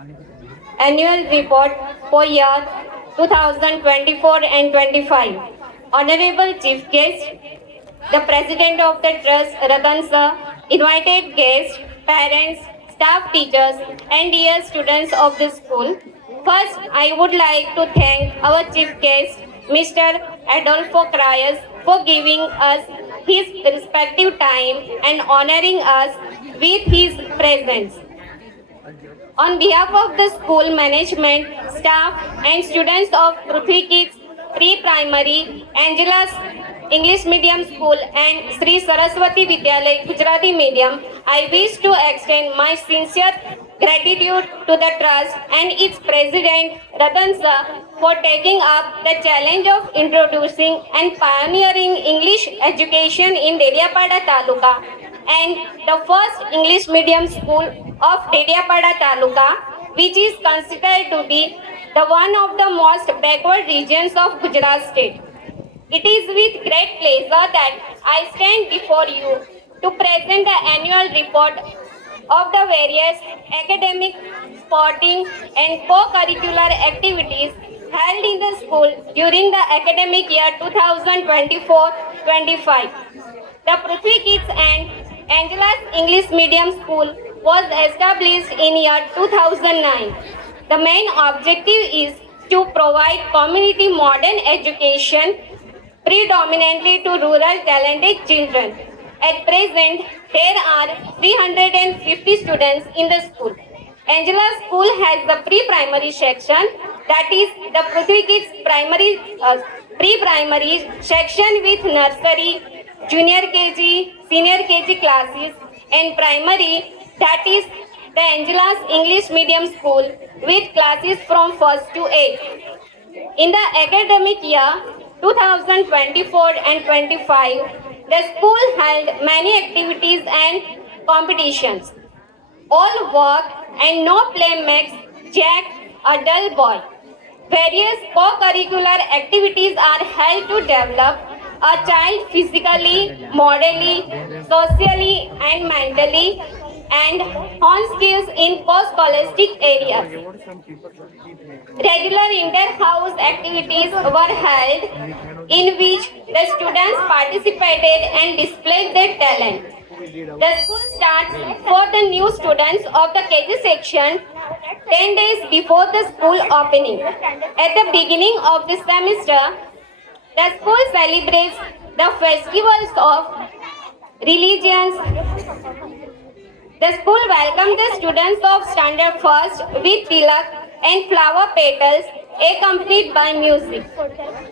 Annual Report for year 2024 and 25. Honorable Chief Guest, the President of the Trust, Ratan Sir, invited guests, parents, staff teachers, and dear students of the school. First, I would like to thank our Chief Guest, Mr. Adolfo Crayas, for giving us his respective time and honoring us with his presence. On behalf of the school management, staff, and students of Prithvi Kids Pre-Primary, Angela's English Medium School, and Sri Saraswati Vidyalay Gujarati Medium, I wish to extend my sincere gratitude to the trust and its president Ratan Sir for taking up the challenge of introducing and pioneering English education in Dediapada Taluka and the first English medium school of Dediapada Taluka, which is considered to be the one of the most backward regions of Gujarat state. It is with great pleasure that I stand before you to present the annual report of the various academic, sporting, and co-curricular activities held in the school during the academic year 2024-25. The Prithvi Kids and Angela's English Medium School was established in year 2009. The main objective is to provide community modern education predominantly to rural talented children. At present, there are 350 students in the school. Angela School has the pre-primary section, that is the Prithvi Kids pre-primary section with nursery, junior KG, senior KG classes, and primary, that is the Angela's English Medium School with classes from 1st to 8th. In the academic year 2024 and 25, the school held many activities and competitions. All work and no play makes Jack a dull boy. Various co-curricular activities are held to develop a child physically, morally, socially, and mentally, and hone skills in post-scholastic areas. Regular inter-house activities were held in which the students participated and displayed their talent. The school starts for the new students of the KG section 10 days before the school opening. At the beginning of the semester, the school celebrates the festivals of religions. The school welcomes the students of standard first with tilak and flower petals accompanied by music.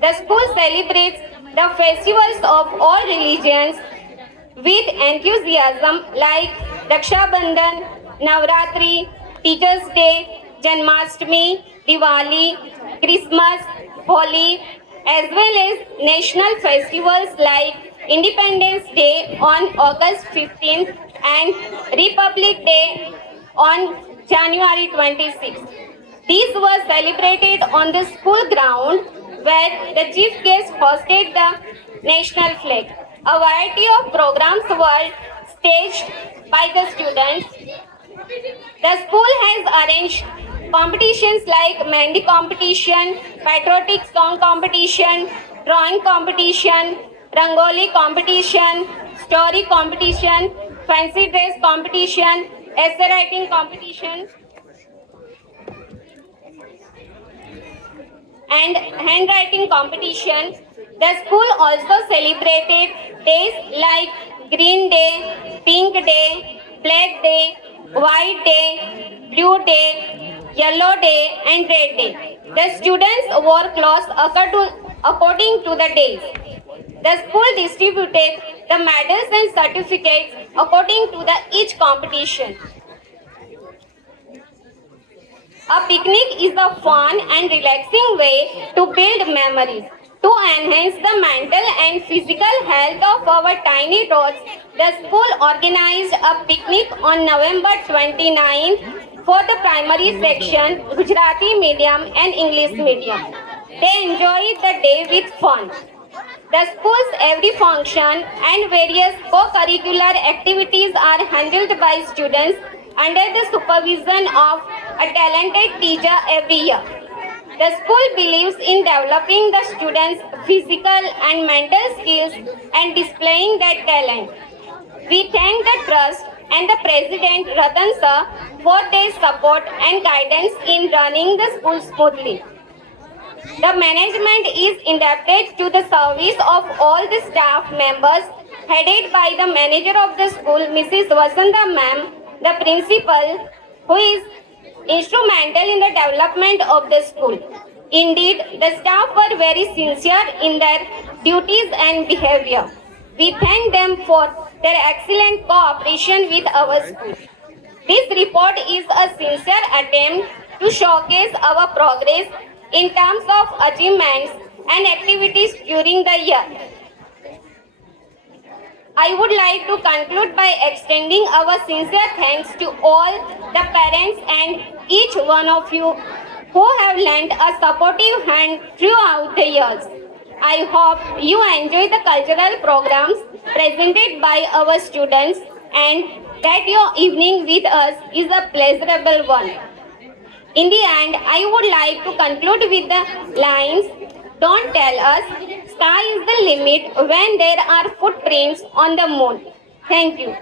The school celebrates the festivals of all religions with enthusiasm like Raksha Bandhan, Navratri, Teachers' Day, Janmashtami, Diwali, Christmas, Holi, as well as national festivals like Independence Day on August 15th and Republic Day on January 26th. These were celebrated on the school ground where the chief guest hosted the national flag. A variety of programs were staged by the students. The school has arranged competitions like Mehndi competition, patriotic song competition, drawing competition, Rangoli competition, story competition, fancy dress competition, essay writing competition, and handwriting competition. The school also celebrated days like Green Day, Pink Day, Black Day, White Day, Blue Day, Yellow Day, and Red Day. The students wore clothes according to the days. The school distributed the medals and certificates according to the each competition. A picnic is a fun and relaxing way to build memories. To enhance the mental and physical health of our tiny tots, the school organized a picnic on November 29th for the primary section, Gujarati medium and English medium. They enjoyed the day with fun. The school's every function and various co-curricular activities are handled by students under the supervision of a talented teacher every year. The school believes in developing the students' physical and mental skills and displaying their talent. We thank the trust and the President Ratan Sir for their support and guidance in running the school smoothly. The management is indebted to the service of all the staff members headed by the manager of the school, Mrs. Vasanta Ma'am, the principal, who is instrumental in the development of the school. Indeed, the staff were very sincere in their duties and behavior. We thank them for their excellent cooperation with our school. This report is a sincere attempt to showcase our progress in terms of achievements and activities during the year. I would like to conclude by extending our sincere thanks to all the parents and each one of you who have lent a supportive hand throughout the years. I hope you enjoy the cultural programs presented by our students and that your evening with us is a pleasurable one. In the end, I would like to conclude with the lines, don't tell us, sky is the limit when there are footprints on the moon. Thank you.